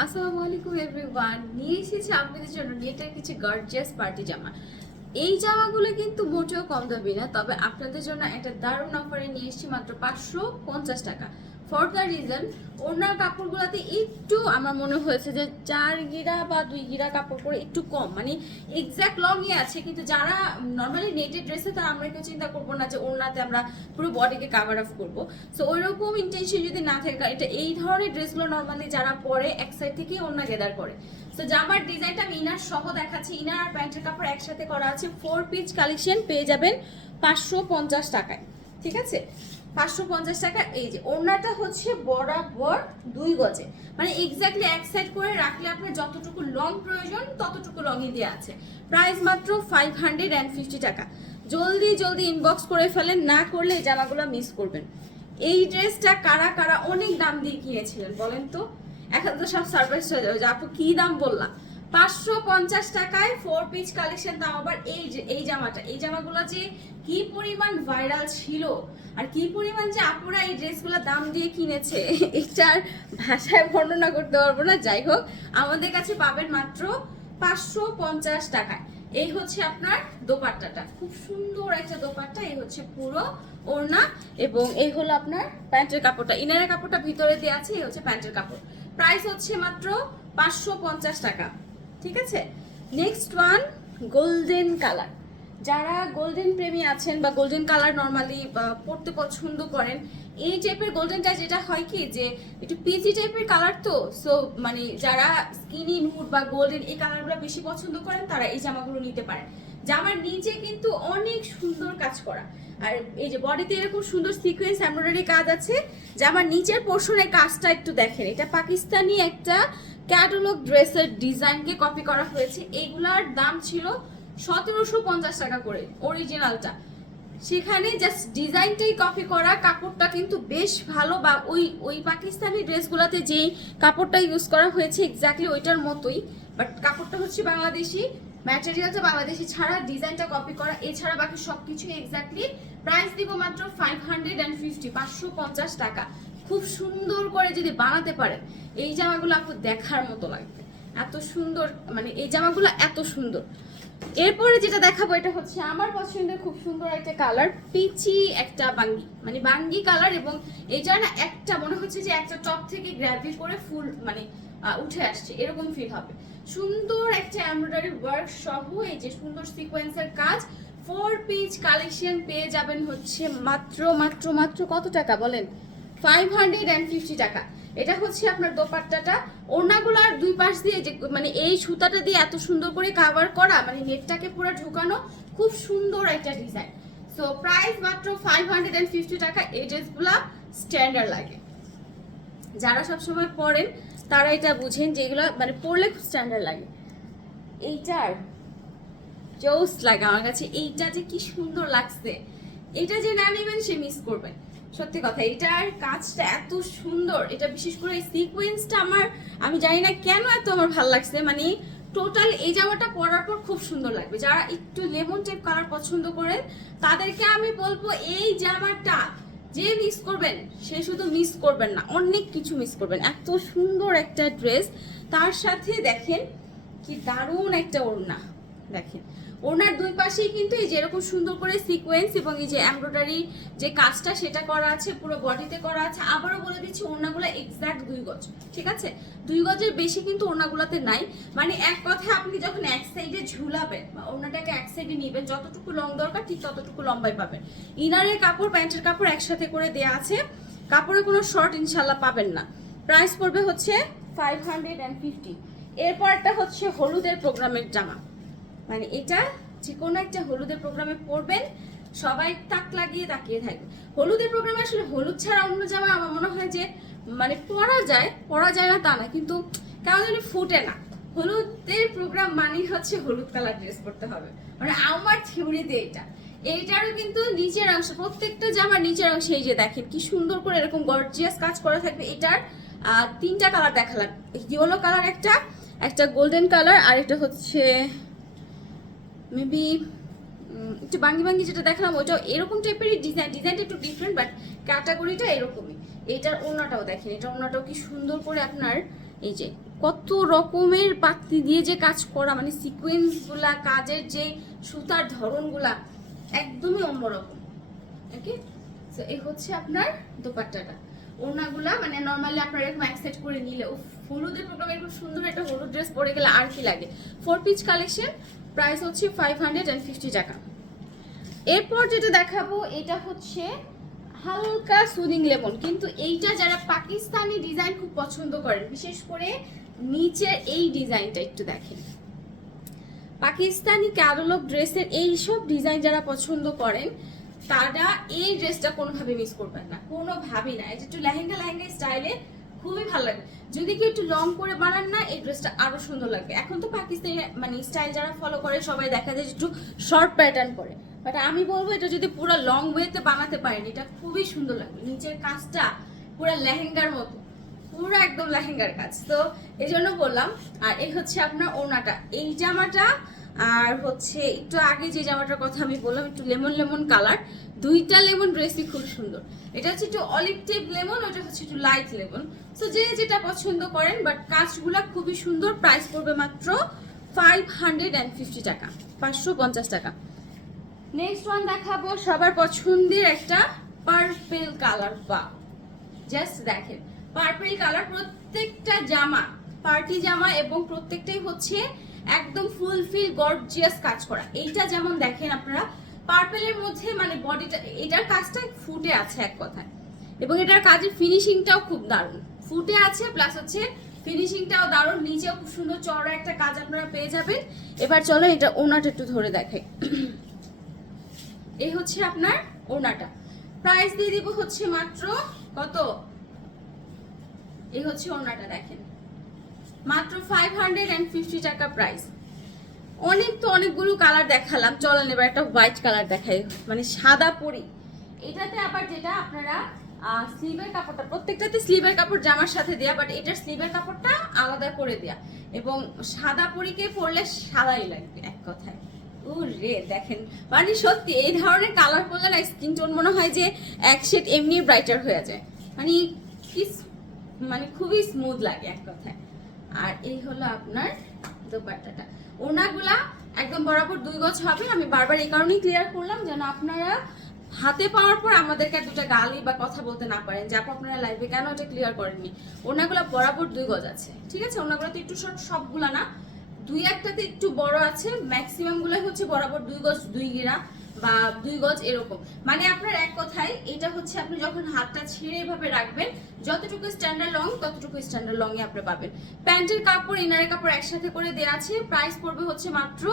আসসালামু আলাইকুম এভরিওয়ান, নিয়ে এসেছি আপনাদের জন্য নেটের কিছু গর্জিয়াস পার্টি জামা। এই জামাগুলো কিন্তু মোটেও কম দামি না, তবে আপনাদের জন্য একটা দারুণ অফারে নিয়ে এসেছি মাত্র 550 টাকা। ফর দ্য রিজন, ওনার কাপড়গুলোতে একটু আমার মনে হয়েছে যে 4 গিরা বা 2 গিরা কাপড় পরে একটু কম, মানে এক্স্যাক্ট লংই আছে, কিন্তু যারা নর্মালি নেটের ড্রেসে তারা আমরা কেউ চিন্তা করবো না যে ওনাতে আমরা পুরো বডিকে কাভার আপ করবো। সো ওইরকম ইন্টেনশন যদি না থাকে, এটা এই ধরনের ড্রেসগুলো নর্মালি যারা পরে এক সাইড থেকে ওনা গেদার করে। তো জামার ডিজাইনটা আমি ইনার সহ দেখাচ্ছি। ইনার আর প্যান্টের কাপড় একসাথে করা আছে। 4 পিস কালেকশন পেয়ে যাবেন 550 টাকায়। ঠিক আছে, 550 টাকা। এই যে ওড়নাটা হচ্ছে বরাবর 2 গজে, মানে এক্স্যাক্টলি এক সাইড করে রাখলে আপনার যতটুকু লং প্রয়োজন ততটুকু লংই দেওয়া আছে। প্রাইস মাত্র 550 টাকা। জলদি জলদি ইনবক্স করে ফেলেন, না করলে এই জামাগুলো মিস করবেন। এই ড্রেসটা কারা কারা অনেক দাম দিয়ে কিনেছিলেন বলেন তো? এখন তো সব সারপ্রাইজ হয়ে যাবে যে আপু কি দাম বললাম। 550 টাকায় 4 পিস কালেকশন, দাম আবার এই যে এই জামাটা, এই জামাগুলো যে কি পরিমাণ ভাইরাল ছিল আর কি পরিমাণ যে আপুরা এই ড্রেসগুলো দাম দিয়ে কিনেছে এটার ভাষায় বর্ণনা করতে পারবো না। যাই হোক, আমাদের কাছে পাবেন মাত্র 550 টাকায়। এই হচ্ছে আপনার দোপাট্টাটা, খুব সুন্দর একটা দোপাট্টা। এই হচ্ছে পুরো ওড়না, এবং এই হলো আপনার প্যান্টের কাপড়টা। ইনারের কাপড়টা ভিতরে দেওয়া আছে। এই হচ্ছে প্যান্টের কাপড়। প্রাইস হচ্ছে মাত্র 550 টাকা। ঠিক আছে, নেক্সট ওয়ান, গোল্ডেন কালার। যারা গোল্ডেন প্রেমী আছেন বা গোল্ডেন কালার নর্মালি পড়তে পছন্দ করেন, এই টাইপের গোল্ডেনটা যেটা হয় কি যে একটু পিচি টাইপের কালার, তো সো মানে যারা স্কিনি নুড বা গোল্ডেন এই কালারগুলো বেশি পছন্দ করেন তারা এই জামাগুলো নিতে পারেন। জামার নিচে কিন্তু অনেক সুন্দর কাজ করা, আর এই যে বডিতে এরকম সুন্দর সিকোয়েন্স এমব্রয়ডারি কাজ আছে। জামার নিচের পোর্শনের কাজটা একটু দেখেন, এটা পাকিস্তানি একটা ক্যাটালগ ড্রেসের ডিজাইনকে কপি করা হয়েছে। এইগুলার দাম ছিল 1750 টাকা করে অরিজিনালটা, সেখানে জাস্ট ডিজাইনটাই কপি করা। কাপড়টা কিন্তু বেশ ভালো, বা ওই ওই পাকিস্তানি ড্রেসগুলোতে যেই কাপড়টা ইউজ করা হয়েছে এক্স্যাক্টলি ওইটার মতোই, বাট কাপড়টা হচ্ছে বাংলাদেশি, ম্যাটেরিয়ালটা বাংলাদেশি, ছাড়া ডিজাইনটা কপি করা, এছাড়া বাকি সবকিছু এক্স্যাক্টলি। প্রাইস দিব মাত্র 550 টাকা। খুব সুন্দর করে যদি বানাতে পারেন এই জামাগুলো আপু দেখার মতো লাগবে, এত সুন্দর, মানে এই জামাগুলো এত সুন্দর। এরপরে যেটা দেখাবো এটা হচ্ছে আমার পছন্দের খুব সুন্দর একটা কালার, পিচি একটা বাঙ্গি, মানে বাঙ্গি কালার, এবং এটা না একটা মনে হচ্ছে যে একটা টপ থেকে গ্র্যাভি করে ফুল মানে উঠে আসছে এরকম ফিল হবে। সুন্দর একটা এমব্রয়ডারি ওয়ার্ক সহ এই যে সুন্দর সিকোয়েন্সের কাজ। 4 পিস কালেকশন পেয়ে যাবেন হচ্ছে মাত্র মাত্র মাত্র কত টাকা বলেন? 550 টাকা। এটা হচ্ছে আপনার দোপাট্টাটা। ওড়নাগুলার দুই পাশ দিয়ে যে মানে এই সুতাটা দিয়ে এত সুন্দর করে কাভার করা, মানে নেটটাকে পুরো ঢুকানো, খুব সুন্দর একটা ডিজাইন। সো প্রাইস মাত্র 550 টাকা। এই ড্রেসগুলা স্ট্যান্ডার্ড লাগে, যারা সবসময় পরেন তারা এটা বুঝেন যে এগুলো মানে পরলে খুব স্ট্যান্ডার্ড লাগে। এইটার জোস লাগে আমার কাছে, এইটা যে কি সুন্দর লাগছে, এটা যে না নেবেন সে মিস করবেন। সত্যি কথা, এটার কাজটা এত সুন্দর, এটা বিশেষ করে এই সিকোয়েন্সটা আমি জানি না কেন এত আমার ভালো লাগছে। মানে টোটাল এই জামাটা পরার পর খুব সুন্দর লাগবে। যারা একটু লেমন টাইপ কালার পছন্দ করেন তাদেরকে আমি বলবো এই জামাটা যে মিস করবেন সে শুধু মিস করবেন না, অনেক কিছু মিস করবেন। এত সুন্দর একটা ড্রেস, তার সাথে দেখেন কি দারুণ একটা ওড়না। দেখেন ওনার দুই পাশেই কিন্তু এই যে এরকম সুন্দর করে সিকোয়েন্স এবং এই যে এমব্রয়ডারি যে কাজটা সেটা করা আছে, পুরো বডিতে করা আছে। আবারও বলে দিচ্ছি ওড়নাগুলো এক্স্যাক্ট 2 গজ, ঠিক আছে? 2 গজের বেশি কিন্তু ওড়নাগুলোতে নাই। মানে এক কথায় আপনি যখন এক সাইডে ঝুলাবেন বা ওড়নাটাকে এক সাইডে নিবেন, যতটুকু লং দরকার ঠিক ততটুকু লম্বাই পাবেন। ইনারের কাপড় প্যান্টের কাপড় একসাথে করে দেয়া আছে, কাপড়ে কোনো শর্ট ইনশাল্লাহ পাবেন না। প্রাইস পড়বে হচ্ছে 550। এরপরটা হচ্ছে হলুদের প্রোগ্রামের জামা, মানে এটা যে কোনো একটা হলুদের প্রোগ্রামে পরবেন, সবাই তাক লাগিয়ে তাকিয়ে থাকবে। হলুদের প্রোগ্রামে আসলে হলুদ ছাড়া অন্য জামা আমার মনে হয় যে মানে পরা যায় না তা না, কিন্তু কেমন জানি ফুটে না। হলুদের প্রোগ্রাম মানেই হচ্ছে হলুদ কালার ড্রেস পরতে হবে, মানে আমার থিওরিতে এটা। এইটারও কিন্তু নিচের অংশ, প্রত্যেকটা জামার নিচের অংশে এই যে দেখেন কি সুন্দর করে এরকম গর্জিয়াস কাজ করা থাকবে। এটার 3টা কালার দেখালাম, ইয়েলো কালার একটা, একটা গোল্ডেন কালার, আর একটা হচ্ছে মেবি একটু বাঙ্গি বাঙ্গি যেটা দেখালাম ওইটাও এরকম টাইপেরই ডিজাইনটা একটু ডিফারেন্ট, বাট ক্যাটাগরিটা এরকমই। এইটার ওড়নাটাও দেখেন, এটার ওড়নাটাও কি সুন্দর করে আপনার এই যে কত রকমের পাত্তি দিয়ে যে কাজ করা, মানে সিকোয়েন্সগুলা, কাজের যে সুতার ধরনগুলা একদমই অন্যরকম। ওকে, সো এই হচ্ছে আপনার দোপাট্টাটা। ওড়নাগুলা মানে নর্মালি আপনারা এরকম অ্যাকসেপ্ট করে নিলে, হলুদের প্রোগ্রামে খুব সুন্দর একটা হলুদ ড্রেস পরে গেলে আর কি লাগে। 4 পিস কালেকশন, প্রাইস হচ্ছে 550 টাকা। এরপর যেটা দেখাবো এটা হচ্ছে হালকা সুদিং লেমন, কিন্তু এইটা যারা পাকিস্তানি ডিজাইন খুব পছন্দ করেন, বিশেষ করে নিচের এই ডিজাইনটা একটু দেখেন, পাকিস্তানি ক্যাটালগ ড্রেসের এই সব ডিজাইন যারা পছন্দ করেন তারা এই ড্রেসটা কোনোভাবে মিস করবেন না, কোনোভাবেই না। এটা একটু লেহেঙ্গা লেহেঙ্গা স্টাইলে খুবই ভালো লাগে। যদি কেউ একটু লং করে বানান না, এই ড্রেসটা আরো সুন্দর লাগবে। এখন তো পাকিস্তানি মানে স্টাইল যারা ফলো করে সবাই দেখা যায় একটু শর্ট প্যাটার্ন করে, বাট আমি বলবো এটা যদি পুরো লং ওয়েতে বানাতে পারেন এটা খুবই সুন্দর লাগবে। নিচের কাজটা পুরো লেহেঙ্গার মতো, পুরো একদম লেহেঙ্গার কাজ, তো এই জন্য বললাম। আর এই হচ্ছে আপনার ওড়নাটা, এই জামাটা আর হচ্ছে একটু আগে যে জামাটার কথা আমি বললাম একটু লেমন লেমন কালার, দুইটা লেমন ড্রেসই খুব সুন্দর। এটা হচ্ছে একটু অলিভ টেপ লেমন, ওটা হচ্ছে একটু লাইট লেমন, তো যে যেটা পছন্দ করেন, বাট কাজগুলা খুবই সুন্দর। প্রাইস পড়বে মাত্র 550 টাকা, 550 টাকা। নেক্সট ওয়ান দেখাবো সবার পছন্দের একটা পার্পল কালার। বা জাস্ট দেখেন পার্পল কালার, প্রত্যেকটা জামা পার্টি জামা এবং প্রত্যেকটাই হচ্ছে একদম ফুলফিল গর্জিয়াস কাজ করা। এইটা যেমন দেখেন আপনারা পার্পলের মধ্যে মানে বডিটা, এটার কাজটা ফুটে আছে এক কথায়, এবং এটার কাজের ফিনিশিংটাও খুব দারুণ, ফুটে আছে প্লাস হচ্ছে ফিনিশিংটাও দারুণ, নিচেও খুব সুন্দর চওড়া একটা কাজ আপনারা পেয়ে যাবেন। এবার চলো এটা ওনাটা একটু ধরে দেখাই। এই হচ্ছে আপনার ওড়নাটা, প্রাইস দিয়ে দিব হচ্ছে মাত্র কত, এই হচ্ছে ওড়নাটা দেখেন মাত্র 550 টাকা প্রাইস। অনেক তো অনেকগুলো কালার দেখালাম, চলেন এবার একটা হোয়াইট কালার দেখাই, মানে সাদা পরি। এটাতে আবার যেটা আপনারা স্লিভের কাপড়টা, প্রত্যেকটাতে স্লিভের কাপড় জামার সাথে দেয়া, বাট এটার স্লিভের কাপড়টা আলাদা করে দেয়া, এবং সাদা পরিকে পরলে সাদাই লাগবে এক কথায়। ও রে দেখেন, মানে সত্যি এই ধরনের কালার পরলে না স্কিন টোন মনে হয় যে এক শেড এমনি ব্রাইটার হয়ে যায়, মানে কি মানে খুবই স্মুথ লাগে এক কথায়। আর এই হলো আপনার দোপাট্টাটা। ওড়নাগুলা একদম বরাবর 2 গজ হবে, আমি বারবার এই কারণেই ক্লিয়ার করলাম যেন আপনারা হাতে পাওয়ার পর আমাদেরকে দুটা গালি বা কথা বলতে না পারেন যে আপু আপনারা লাইভে কেন এটা ক্লিয়ার করেননি। ওড়নাগুলা বরাবর 2 গজ আছে, ঠিক আছে? ওড়নাগুলো তো একটু শর্ট, সবগুলা না, 2-1টাতে একটু বড় আছে, ম্যাক্সিমাম গুলো হচ্ছে বরাবর 2 গজ 2 গিরা বা 2 গজ এরকম। মানে আপনার এক কথায় এটা হচ্ছে আপনি যখন হাতটা ছেড়ে এভাবে রাখবেন, যতটুকু স্ট্যান্ডার্ড লং ততটুকু স্ট্যান্ডার্ড লং এ আপনি পাবেন। প্যান্টের কাপড় ইনারের কাপড় একসাথে করে দেওয়া আছে, প্রাইস পড়বে হচ্ছে মাত্র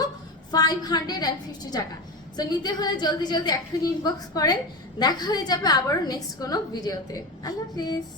550 টাকা। তো নিতে হলে জলদি জলদি এখনই ইনবক্স করেন, দেখা হয়ে যাবে আবারও নেক্সট কোনো ভিডিওতে। আল্লাহ হাফিজ।